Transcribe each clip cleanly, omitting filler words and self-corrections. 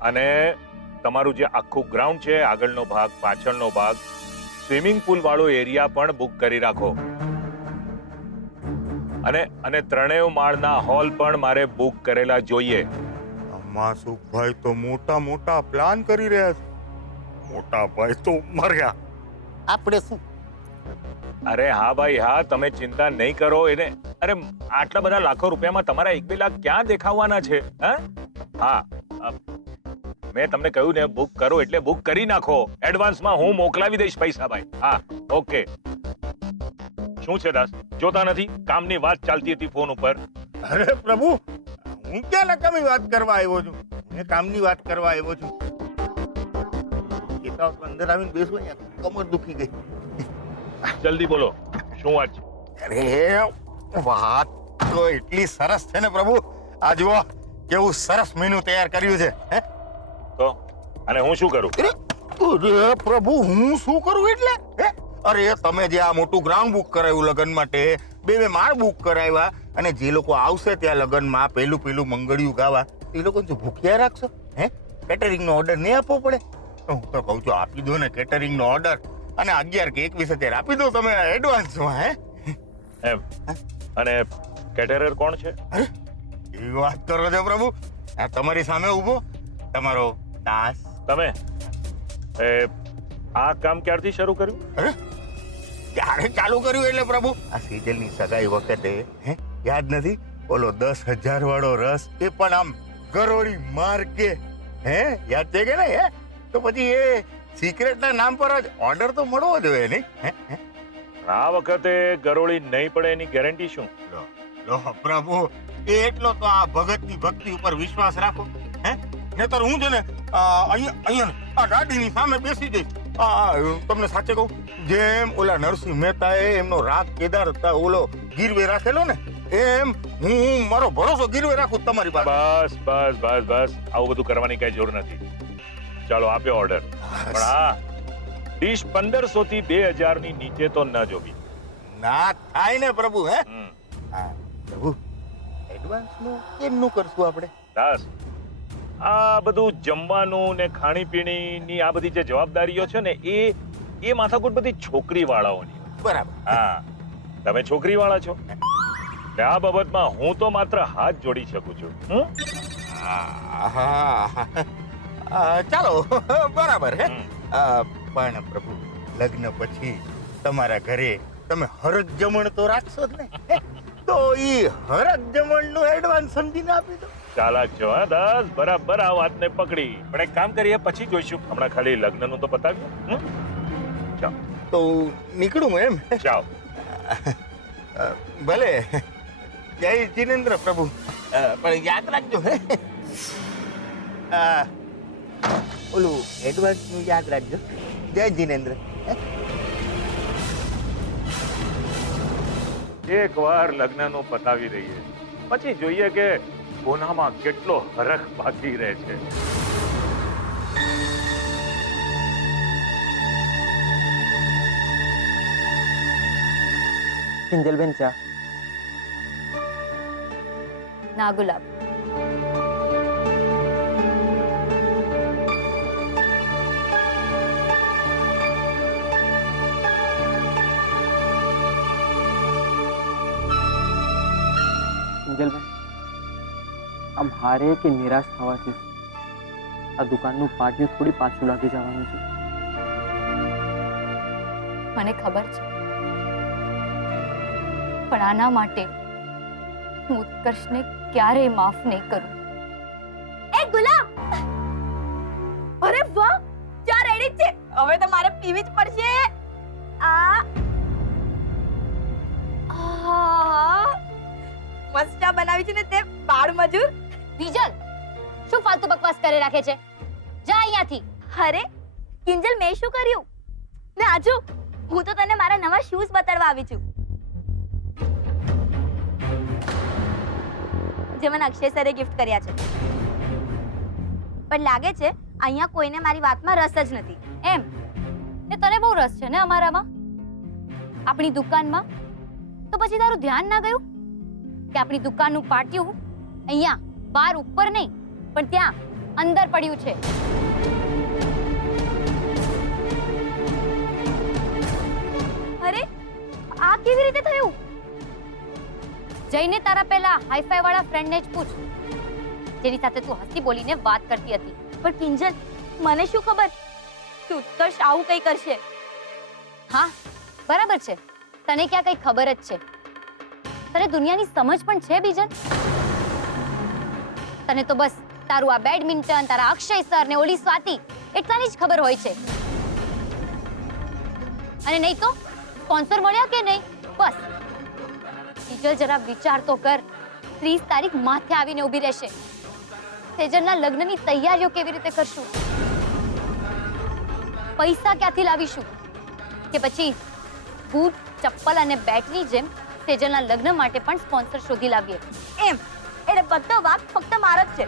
અને તમારું જે આખું ગ્રાઉન્ડ છે, આગળનો ભાગ, પાછળનો ભાગ, સ્વિમિંગ પુલ વાળો એરિયા પણ બુક કરી રાખો. અને ત્રણેય માળના હોલ પણ મારે બુક કરેલા જોઈએ. માસુકભાઈ તો મોટા મોટા પ્લાન કરી રહ્યા છે. મોટા ભાઈ તો મર્યા, આપણે શું? અરે હા ભાઈ હા, તમે ચિંતા નહીં કરો. એને અરે આટલા બધા લાખો રૂપિયામાં તમારા 1-2 લાખ ક્યાં દેખાવાના છે? હા, મેં તમને કહ્યું ને, બુક કરો એટલે બુક કરી નાખો. એડવાન્સમાં હું મોકલાવી દઈશ પૈસા ભાઈ. હા, ઓકે. શું છે દાસ, જોતા નથી? કામની વાત ચાલતી હતી ફોન ઉપર. અરે પ્રભુ, હું ક્યાં નકામી વાત કરવા આવ્યો છું? હું કામની વાત કરવા આવ્યો છું. તો અંદર આવીને બેસું, કમર દુખી ગઈ. જલ્દી બોલો, શું વાત છે? અરે વાત તો એટલી સરસ છે ને પ્રભુ. આ જુઓ કેવું સરસ મેનુ તૈયાર કર્યું છે. હે તો અને હું શું કરું? અરે પ્રભુ, હું શું કરું એટલે? હે અરે તમે જે આ મોટું ગ્રાઉન્ડ બુક કરાવ્યું લગ્ન માટે, 2 માળ બુક કરાવ્યા, અને જે લોકો આવશે ત્યાં લગ્નમાં પેલું મંગળિયું ગાવા, એ લોકોને જો ભૂખ્યા રાખશો? હે કેટરિંગનો ઓર્ડર નહીં આપવો પડે? હું તો કહું છું આપી દો ને કેટરિંગનો ઓર્ડર, અને 11 કે 21 આપી દો તમે એડવાન્સમાં. હે એમ? અને કેટરર કોણ છે? એ વાત કરો છો પ્રભુ. આ તમારી સામે ઊભો તમારો દાસ. તમે આ કામ ક્યારથી શરૂ કર્યું? અરે ક્યારે ચાલુ કર્યું એટલે પ્રભુ? આ સેજલની સગાઈ વખતે, હે યાદ નથી? ઓલો 10,000 વાળો રસ, એ પણ આમ ગરોળી માર્કે. હે યાદ છે કે નહીં? હે તો પછી એ સિક્રેટના નામ પર જ ઓર્ડર તો મળવો જોઈએ નહીં? હે આ વખતે ગરોળી નહીં પડે એની ગેરંટી શું? લો પ્રભુ, એટલો તો આ ભગતની ભક્તિ ઉપર વિશ્વાસ રાખો. હે નહીતર હું છે ને અહીંયા આ ગાડીની સામે બેસી જઈશ. તમને સાચે કહું, જેમ ઓલા નરસિંહ મહેતાએ એમનો રાગ કેદાર ઓલો ગીરવે રાખેલો ને, એમ હું મારો ભરોસો ગીરવે રાખું તમારી પાસે. બસ આવું બધું કરવાની કઈ જરૂર નથી. ચાલો આપ્યો ઓર્ડર, પણ આ ડીશ 1500 થી 2000 ની નીચે તો ન જોવી. ના થાય ને પ્રભુ. હે પ્રભુ, એડવાન્સનું કેમનું કરશું આપણે? દાસ, આ બધું જમવાનું ને ખાણીપીણીની આ બધી જે જવાબદારીઓ છે ને, એ માથાકૂટ બધી છોકરી વાળાઓની. બરાબર. હા, તમે છોકરી વાળા છો, આ બાબતમાં હું તો માત્ર હાથ જોડી શકું છું. ચાલો બરાબર. હે પણ પ્રભુ, લગ્ન પછી તમારા ઘરે તમે હરક જમણ તો રાખશો જ ને? તો ઈ હરક જમણ નું એડવાન્સ સમજીને આપી દો. ચાલાક છો હા દાસ, બરાબર આ વાતને પકડી. પણ એક કામ કરીએ, પછી જોઈશું. હમણાં ખાલી લગ્નનું તો પતાવ્યું. ચાલ તો નીકળું એમ? ચાલ. ભલે. જય જીનેન્દ્ર પ્રભુ. પણ યાદ રાખજો. હે ઓલું એડવાન્સ નું યાદ રાખજો. જય જીનેન્દ્ર. એક વાર લગ્નનું પતાવી દઈએ, પછી જોઈએ કે કોનામાં કેટલો હરખ બાકી રહે છે. કિંજલબેન ચા. ના ગુલાબ. કિંજલબેન, આમ હારે કે નિરાશ થવાથી આ દુકાનનું પાટિયું થોડી પાછું લાગી જવાનું છે. મને ખબર છે, પણ આના માટે હું ઉત્કર્ષને ક્યારેય માફ નહીં કરું. એ ગુલાબ! અરે વાહ, ચા રેડી છે. હવે તો મારે પીવી જ પડશે. મસ્ત ચા બનાવી છે ને તે બાળ મજૂર. બીજલ, શું ફાલતુ બકવાસ કરે રાખે છે? જા અહીંયાથી. અરે કિંજલ, મેં શું કર્યું? ને આજુ, હું તો તને મારા નવા શૂઝ બતાડવા આવી છું, જે મને અક્ષય સરે ગિફ્ટ કર્યા છે. પણ લાગે છે અહીંયા કોઈને મારી વાતમાં રસ જ નથી. એમ ને તને બહુ રસ છે ને અમારામાં, આપણી દુકાનમાં? તો પછી તારું ધ્યાન ના ગયું કે આપણી દુકાનનું પાટિયું અહીંયા બાર ઉપર નહીં પણ ત્યાં અંદર પડ્યું છે. અરે આ કેવી રીતે થયું? જઈને તારા પેલા હાઈફાઈ વાળા ફ્રેન્ડને જ પૂછ, જેની સાથે તું હસી બોલીને વાત કરતી હતી. પણ કિંજલ, મને શું ખબર કે ઉત્કર્ષ આવું કંઈ કરશે? હા, બરાબર છે. તને ક્યાં કઈ ખબર જ છે? તને દુનિયાની સમજ પણ છે બીજલ? તને તો બસ તારું આ બેડમિન્ટન, તારા અક્ષય સર ને ઓલી સ્વાતિ એટલાની જ ખબર હોય છે. અને નહીં તો સ્પોન્સર મળ્યા કે નહીં, બસ. બીજલ, જરા વિચાર તો કર. 30 તારીખ માથે આવીને ઊભી રહેશે. સેજલના લગ્નની તૈયારીઓ કેવી રીતે કરશું? પૈસા ક્યાંથી લાવીશું? કે પછી બૂટ, ચપ્પલ અને બેટની જેમ સેજલના લગ્ન માટે પણ સ્પોન્સર શોધી લાવીએ? એમ એટલે બધો વાક ફક્ત મારો જ છે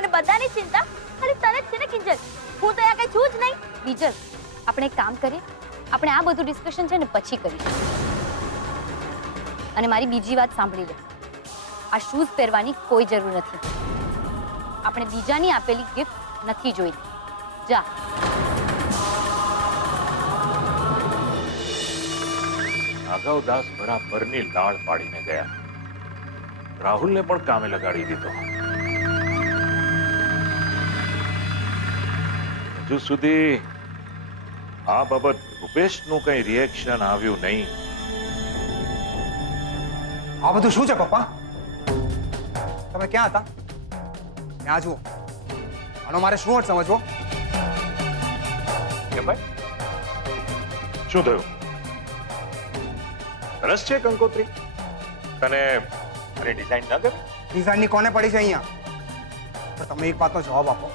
અને બધાની ચિંતા ખાલી તને જ છે ને કિંજલ? હું તો આ કઈ છું જ નહીં. બીજલ, આપણે એક કામ કરીએ, આપણે આ બધું ડિસ્કશન છે ને પછી કરીએ. અને મારી બીજી વાત સાંભળી લે, આ શૂઝ પહેરવાની કોઈ જરૂર નથી. આપણે બીજાની આપેલી ગિફ્ટ નથી જોઈતી. જા. રાઘવદાસ બરાબરની લાળ પાડીને ગયા. રાહુલને પણ કામે લગાડી દીધો. હજુ સુધી આ બાબત રૂપેશનું કઈ રિએક્શન આવ્યું નહીં. આ બધું શું છે પપ્પા? તમે ક્યાં હતા? ત્યાં જુઓ. આનો મારે શું અર્થ સમજવો? કેમ ભાઈ, શું થયું? સરસ છે કંકોત્રી. તને આની ડિઝાઇન ન ગમી? ડિઝાઇનની કોને પડી છે અહીંયા? પણ તમે એક વાતનો જવાબ આપો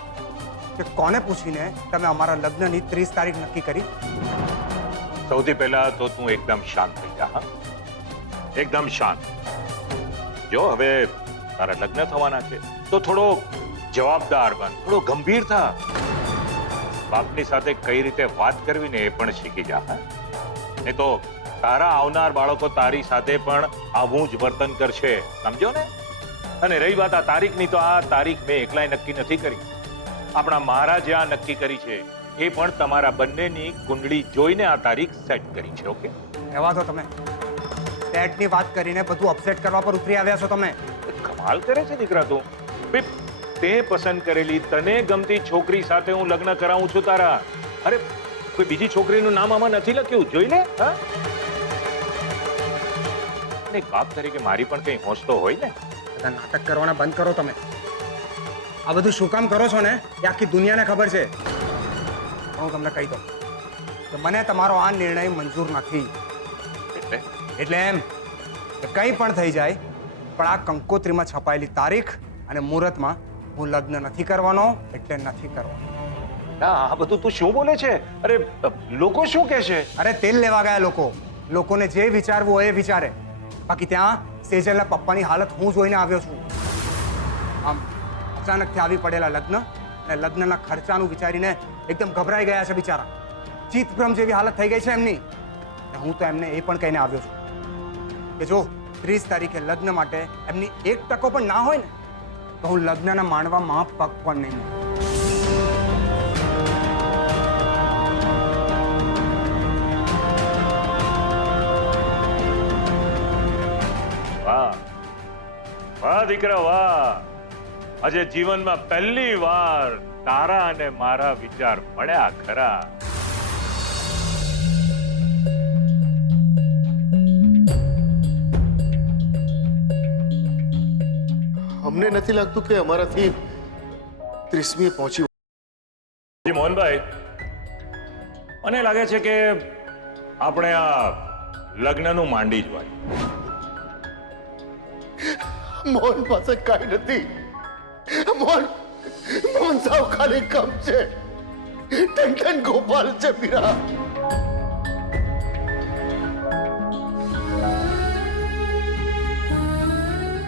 કે કોને પૂછીને તમે અમારા લગ્નની 30 તારીખ નક્કી કરી? સૌથી પહેલા તો તું એકદમ શાંત થઈ જા. હા, એકદમ શાંત. જો હવે તારા લગ્ન થવાના છે તો થોડો જવાબદાર બન, થોડો ગંભીર થા. બાપની સાથે કઈ રીતે વાત કરવી ને એ પણ શીખી જા. હા, નહીં તો તારા આવનાર બાળકો તારી સાથે પણ આવું જ વર્તન કરશે, સમજો ને? અને રહી વાત આ તારીખની, તો આ તારીખ મેં એકલાય નક્કી નથી કરી. આપણા મહારાજે આ નક્કી કરી છે. એ પણ તમારા બંનેની કુંડળી જોઈને આ તારીખ સેટ કરી છે. ઓકે, રહેવા દો તમે. સેટની વાત કરીને બધું અપસેટ કરવા પર ઉતરી આવ્યા છો તમે. કમાલ કરે છે દીકરા તું. તે પસંદ કરેલી તને ગમતી છોકરી સાથે હું લગ્ન કરાવું છું તારા. અરે, કોઈ બીજી છોકરીનું નામ આમાં નથી લખ્યું, જોઈ લે. હા, એક બાપ તરીકે મારી પણ કઈ હોશ તો હોય ને. બધા નાટક કરવાના બંધ કરો તમે. આ બધું શું કામ કરો છો ને એ આખી દુનિયાને ખબર છે. હું તમને કહી દઉં કે મને તમારો આ નિર્ણય મંજૂર નથી. એટલે એમ કે કંઈ પણ થઈ જાય, પણ આ કંકોત્રીમાં છપાયેલી તારીખ અને મુહૂર્તમાં હું લગ્ન નથી કરવાનો એટલે નથી કરવાનો. આ બધું તું શું બોલે છે? અરે, લોકો શું કહેશે? અરે, તેલ લેવા ગયા લોકો. લોકોને જે વિચારવું હોય એ વિચારે. બાકી ત્યાં સેજલના પપ્પાની હાલત હું જોઈને આવ્યો છું. આમ અચાનકથી આવી પડેલા લગ્ન અને લગ્નના ખર્ચાનું વિચારીને એકદમ ગભરાઈ ગયા છે બિચારા. ચિત્તભ્રમ જેવી હાલત થઈ ગઈ છે એમની. અને હું તો એમને એ પણ કહીને આવ્યો છું કે જો 30 તારીખે લગ્ન માટે એમની 1% પણ ના હોય ને, તો હું લગ્નના માણવામાં પગ પણ નહીં મૂકું. વાહ વાહ દીકરા વાહ. આજે જીવનમાં પહેલી વાર તારા અને મારા વિચાર મળ્યા ખરા. અમને નથી લાગતું કે અમારાથી 30મી પહોંચી. મોહનભાઈ, મને લાગે છે કે આપણે આ લગ્નનું માંડી જ વાળી. મોહન પાસે કાંઈ નથી. મોહન સાવ ખાલી કમ છે. ટન ગોપાલ છે મીરા.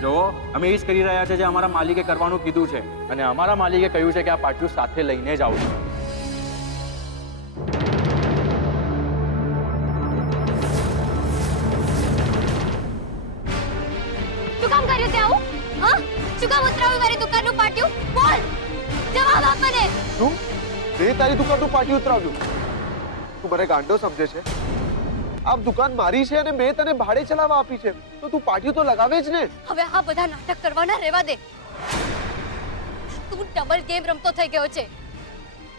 જો અમે એ જ કરી રહ્યા છે જે અમારા માલિકે કરવાનું કીધું છે, અને અમારા માલિકે કહ્યું છે કે આ પાટિયું સાથે લઈને જ આવું. શું કામ કર્યું તે આવું? હા, શું કામ ઉતરાવી મારી દુકાનનું પાટિયું? બોલ, જવાબ આપ મને. શું તે તારી દુકાનનું પાટિયું ઉતરાવ્યું? તું મને ગાંડો સમજે છે? આ દુકાન મારી છે અને મેં તને ભાડે ચલાવવા આપી છે, તો તું પાટિયું તો લગાવે જ ને. હવે આ બધા નાટક કરવાના રહેવા દે. તું ડબલ ગેમ રમતો થઈ ગયો છે.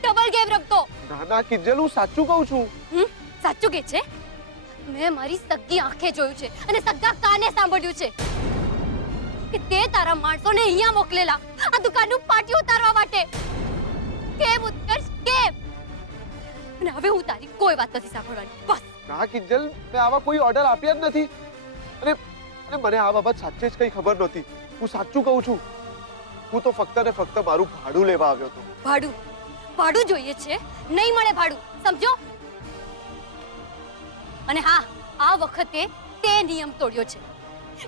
ડબલ ગેમ રમતો. ના ના કિંજલ, હું સાચું કહું છું. સાચું કે છે? મેં મારી સગી આંખે જોયું છે અને સગા કાને સાંભળ્યું છે કે તે તારા માણસોને અહીંયા મોકલેલા આ દુકાનનું પાટિયું ઉતારવા માટે. કેમ ઉત્કર્ષ, કેમ? અને હવે હું તારી કોઈ વાત નથી સાંભળવાની. બસ. ના કિંજલ, મેં આવા કોઈ ઓર્ડર આપ્યા જ નથી. અને મને આ બાબત સાચે જ કઈ ખબર નહોતી. હું સાચું કહું છું. હું તો ફક્ત ને ફક્ત મારું ભાડું લેવા આવ્યો હતો. ભાડું? ભાડું જોઈએ છે? નહીં મળે ભાડું, સમજો? અને હા, આ વખતે તે નિયમ તોડ્યો છે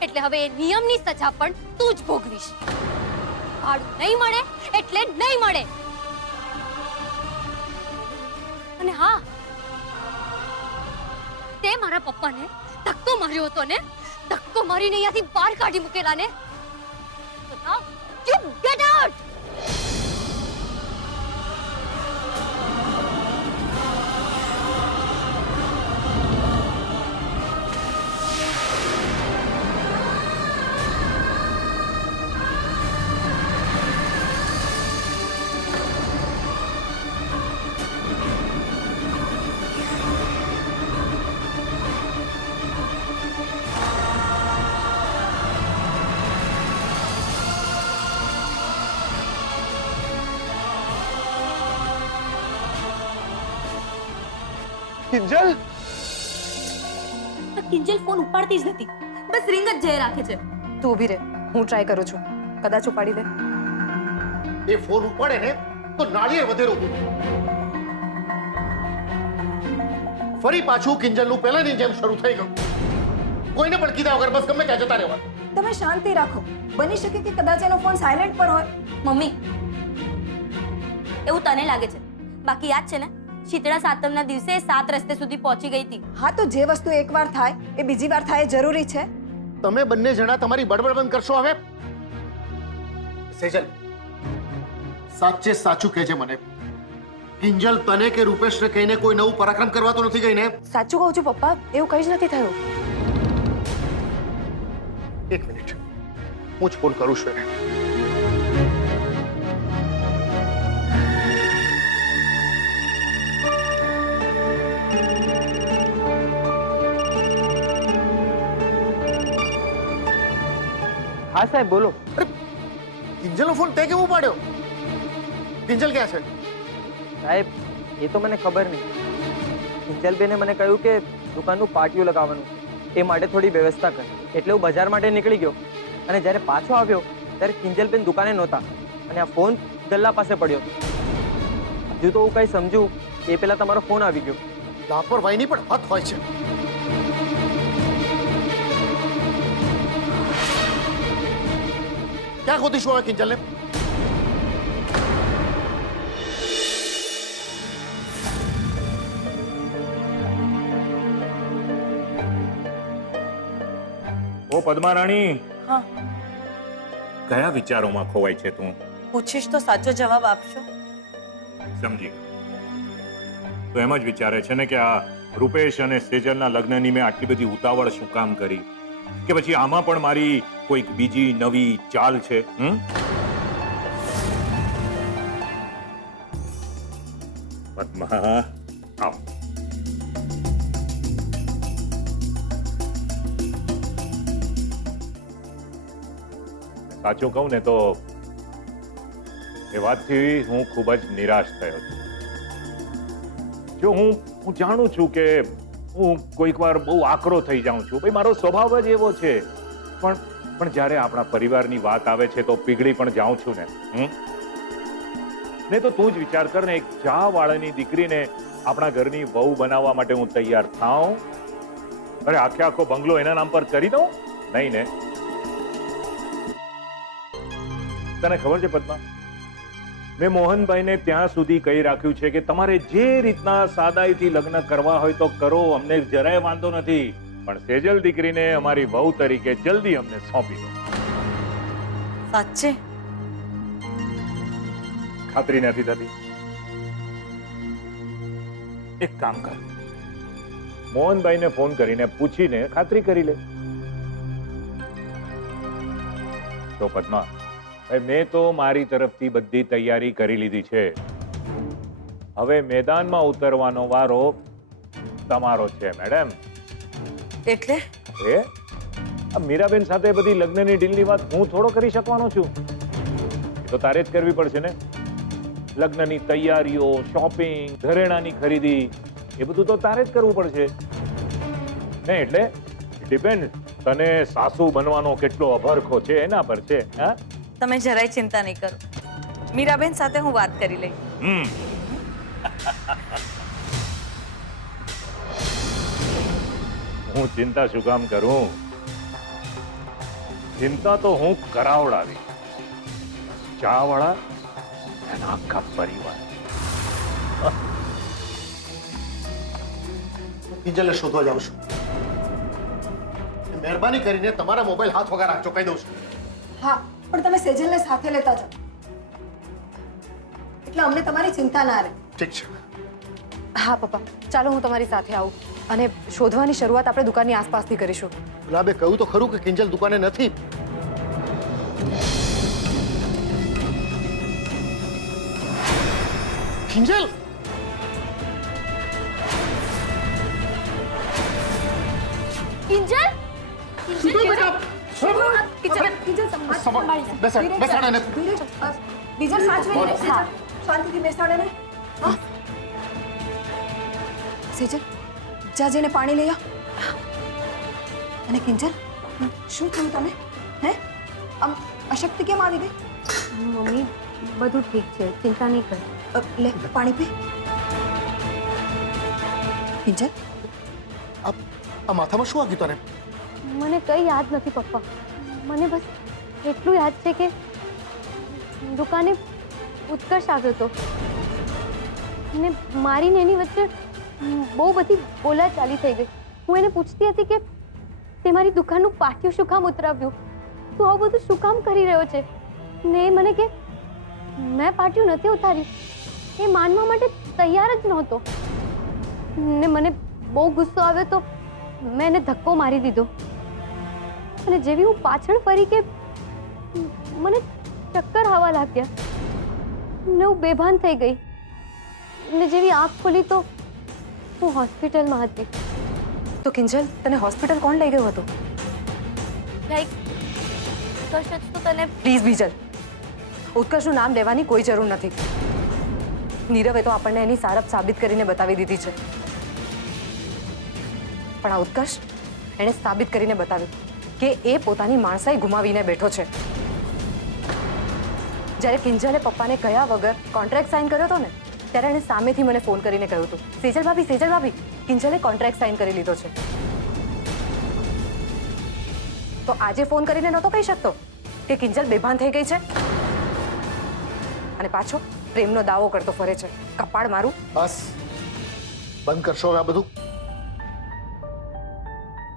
એટલે હવે એ નિયમની સજા પણ તું જ ભોગવીશ. ભાડું નહીં મળે એટલે નહીં મળે. અને હા, તે મારા પપ્પાને ધક્કો માર્યો હતો ને, ધક્કો મારીને અહીંયાથી બહાર કાઢી મૂકેલા ને, તો now you get out. Kinjal, Kinjal phone ઉપાડતી જ નથી, બસ રિંગ જ જઈ રાખે છે. તું ઊભી રહે, હું ટ્રાય કરું છું, કદાચ ઉપાડી દે. એ ફોન ઉપાડે ને તો નાળિયેર વધેરો દૂધ. ફરી પાછું કિંજલનું પહેલાની જેમ શરૂ થઈ ગયું. કોઈને પણ કીધા વગર બસ ગમે ત્યાં જતા રહેવાનું. તમે શાંતિ રાખો, બની શકે કે કદાચ એનો ફોન સાયલેન્ટ પર હોય. મમ્મી, એવું તને લાગે છે? બાકી યાદ છે ને, શીતળા સાતમના દિવસે 7 રસ્તે સુધી પહોંચી ગઈ હતી. હા, તો જે વસ્તુ એકવાર થાય એ બીજી વાર થાય જરૂરી છે. તમે બંને જણા તમારી બડબડ બંધ કરશો હવે. સેજલ, સાચે સાચું કહેજે મને, કિંજલ તને કે રૂપેશને કહીને કોઈ નવું પરાક્રમ કરવા તો નથી ગઈ ને? સાચું કહું છું પપ્પા, એવું કંઈ જ નથી થયું. એક મિનિટ, હું જ ફોન કરું છું એને. હા સાહેબ, બોલો. કિંજલનો ફોન તે કેમ ઉપાડ્યો? કિંજલ ક્યાં છે? સાહેબ, એ તો મને ખબર નહીં. કિંજલબેને મને કહ્યું કે દુકાનનું પાટિયું લગાવવાનું છે, એ માટે થોડી વ્યવસ્થા કર. એટલે હું બજાર માટે નીકળી ગયો અને જ્યારે પાછો આવ્યો ત્યારે કિંજલબેન દુકાને નહોતા અને આ ફોન ગલ્લા પાસે પડ્યો. હજુ તો હું કંઈ સમજુ એ પહેલા તમારો ફોન આવી ગયો. લાપરવાહીની પણ હદ હોય છે. ક્યાં ગોતીશું હવે કિંજલને? ઓ પદ્મારાણી, હા, કયા વિચારોમાં ખોવાય છે તું? પૂછીશ તો સાચો જવાબ આપશો. સમજી ગયો. તો એમ જ વિચારે છે ને કે આ રૂપેશ અને સેજલના લગ્નની મેં આટલી બધી ઉતાવળ શું કામ કરી? કે પછી આમાં પણ મારી કોઈક બીજી નવી ચાલ છે? પદ્મા, આવ. સાચું કહું ને તો એ વાતથી હું ખૂબ જ નિરાશ થયો છું. જો હું જાણું છું કે હું કોઈક વાર બહુ આકરો થઈ જાઉં છું, ભાઈ મારો સ્વભાવ જ એવો છે, પણ જ્યારે આપણા પરિવારની વાત આવે છે તો પીગળી પણ જાઉં છું ને. ને તો તું જ વિચાર કર ને, એક ચા વાળાની દીકરીને આપણા ઘરની વહુ બનાવવા માટે હું તૈયાર થાઉં? અરે આખે આખો બંગલો એના નામ પર કરી દઉં? નહીં ને. તને ખબર છે પદ્મા, મેં મોહનભાઈને ત્યાં સુધી કહી રાખ્યું છે કે તમારે જે રીતના સાદાઈથી લગ્ન કરવા હોય તો કરો, અમને જરાય વાંધો નથી, પણ સેજલ દીકરીને અમારી વહુ તરીકે જલ્દી અમને સોંપી દો. સાચે? ખાતરી નથી થતી. એક કામ કર, મોહનભાઈને ફોન કરીને પૂછીને ખાતરી કરી લે. તો પદ્મા ભાઈ, મેં તો મારી તરફથી બધી તૈયારી કરી લીધી છે. હવે મેદાનમાં ઉતરવાનો વારો તમારો છે મેડમ. એટલે આ મીરાબેન સાથે બધી લગ્નની ડીલની વાત હું થોડો કરી શકવાનો છું. એ તો તારે જ કરવી પડશે ને. લગ્નની તૈયારીઓ, શોપિંગ, ઘરેણાની ખરીદી, એ બધું તો તારે જ કરવું પડશે ને. એટલે ડિપેન્ડ તને સાસુ બનવાનો કેટલો અભરખો છે એના પર છે. હા, તમે જરાય ચિંતા નહીં કરો, મીરાબેન સાથે હું વાત કરી લઈશ. હું ચિંતા શું કામ કરું? ચિંતા તો હું કરાવડાવી. ચાવાળા એના આખા પરિવાર. કિંજલને શોધવા જાઉં છું. મહેરબાની કરીને તમારા મોબાઈલ હાથ વગર રાખજો, કહી દઉં છું. હા, પણ તમે સેજલને સાથે લેતા જાઓ, એટલે અમને તમારી ચિંતા ના રહે. ઠીક છે. હા પપ્પા, ચાલો હું તમારી સાથે આવું અને શોધવાની શરૂઆત આપણે દુકાનની આસપાસથી કરીશું. ગુલાબે કહ્યું તો ખરું કે કિંજલ દુકાને નથી. કિંજલ! કિંજલ બેસાડ એને. બીજા સાચવી લે. શાંતિથી બેસાડે ને. હા, સેજલ જા જઈને પાણી લઈ આવ. અને કિંજલ, શું થયું તને? હે, આમ અશક્તિ કેમ આવી ગઈ? મમ્મી બધું ઠીક છે, ચિંતા નહીં કર. લે પાણી પી. કિંજલ, આ માથામાં શું આવ્યું તને? મને કંઈ યાદ નથી પપ્પા. મને બસ એટલું યાદ છે કે દુકાને ઉત્કર્ષ આવ્યો હતો અને મારી ને એની વચ્ચે બહુ બધી બોલાચાલી થઈ ગઈ. હું એને પૂછતી હતી કે તે મારી દુકાનનું પાટિયું શું કામ ઉતરાવ્યું, તું આવું બધું શું કામ કરી રહ્યો છે? ને એ મને કે મેં પાટિયું નથી ઉતાર્યું. એ માનવા માટે તૈયાર જ નહોતો ને મને બહુ ગુસ્સો આવ્યો તો મેં એને ધક્કો મારી દીધો અને જેવી હું પાછળ ફરી કે મને ચક્કર આવવા લાગ્યા ને હું બેભાન થઈ ગઈ ને જેવી આંખ ખોલી તો હું હોસ્પિટલમાં હતી. તો કિંજલ, તને હોસ્પિટલ કોણ લઈ ગયું હતું? લાઈક ઉત્કર્ષ તો તને પ્લીઝ બીજલ, ઉત્કર્ષનું નામ લેવાની કોઈ જરૂર નથી. નીરવે તો આપણને એની સારપ સાબિત કરીને બતાવી દીધી છે, પણ આ ઉત્કર્ષ એણે સાબિત કરીને બતાવ્યું કે એ પોતાની માણસાઈ ગુમાવીને બેઠો છે. જ્યારે કિંજલે પપ્પાને કહ્યા વગર કોન્ટ્રાક્ટ સાઇન કર્યો હતો ને, ત્યારે એણે સામેથી મને ફોન કરીને કહ્યું હતું, સેજલ ભાભી, કિંજલે કોન્ટ્રાક્ટ સાઇન કરી લીધો છે. તો આજે ફોન કરીને નહોતો કહી શકતો કે કિંજલ બેભાન થઈ ગઈ છે અને પાછો પ્રેમનો દાવો કરતો ફરે છે. કપાળ મારું. બસ બંધ કરશો હવે આ બધું.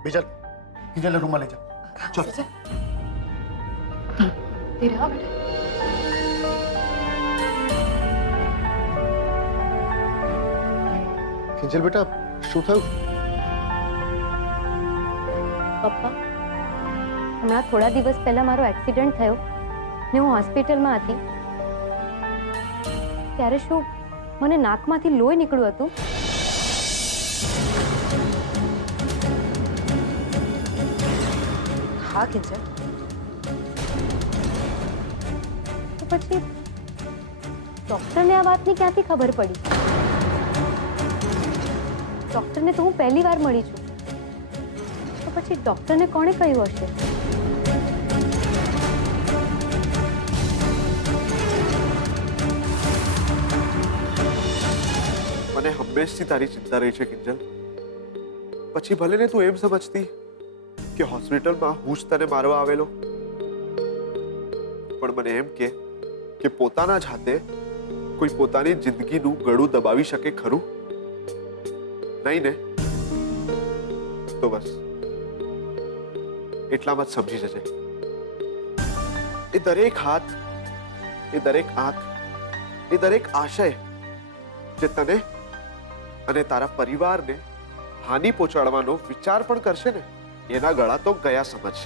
બીજા કિંજલને રૂમમાં લઈ જાઓ. ચલો. કિંજલ બેટા, શું થયું? પપ્પા, હમણાં થોડા દિવસ પહેલા મારો એક્સિડન્ટ થયો ને હું હોસ્પિટલમાં હતી. ત્યારે શું મને નાકમાંથી લોહી નીકળ્યું હતું? હા કિંજલ. તો પછી ડોક્ટરને આ વાતની ક્યાંથી ખબર પડી? ડોક્ટરને તો હું પહેલી વાર મળી છું. તો પછી ડોક્ટરને કોણે કહ્યું હશે? મને હંમેશથી તારી ચિંતા રહી છે કિંજલ. પછી ભલે ને તું એમ સમજતી કે હોસ્પિટલમાં હું જ તને મારવા આવેલો, પણ મને એમ કે પોતાના જ હાથે કોઈ પોતાની જિંદગીનું ગળું દબાવી શકે ખરું? નહીં ને? તો બસ એટલામાં જ સમજી જજે. એ દરેક હાથ, એ દરેક આંખ, એ દરેક આશય જે તને અને તારા પરિવારને હાનિ પહોંચાડવાનો વિચાર પણ કરશે ને, એના ગળા તો ગયા સમજ.